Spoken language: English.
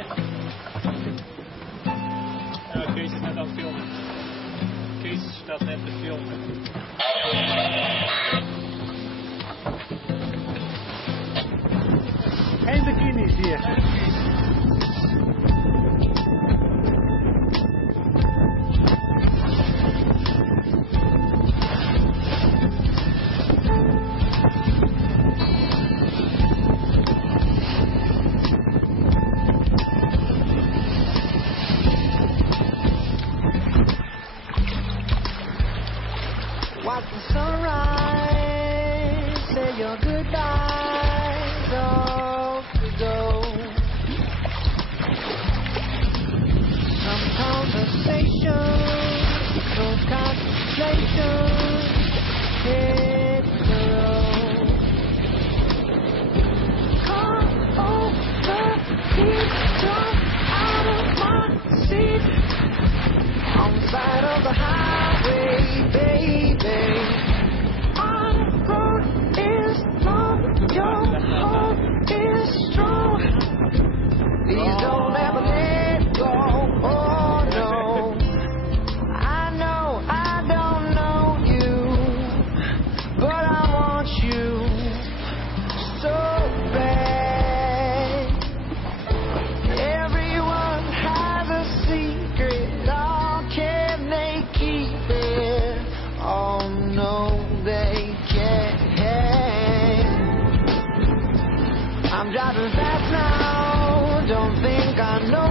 je? Ja, Kees is net aan het filmen. Kees staat net te filmen. Geen bikinis hier. Watch the sunrise, say your goodbyes off the door. Some conversations, some contemplations, hit the road. Come over here, jump out of my seat, on the side of the highway, baby. Our road is long, your heart is strong. Please don't ever let go. Oh no, I know I don't know you, but I want you so bad. Everyone has a secret, oh, can they keep it? Oh no, they can't. I'm driving fast now, don't think I know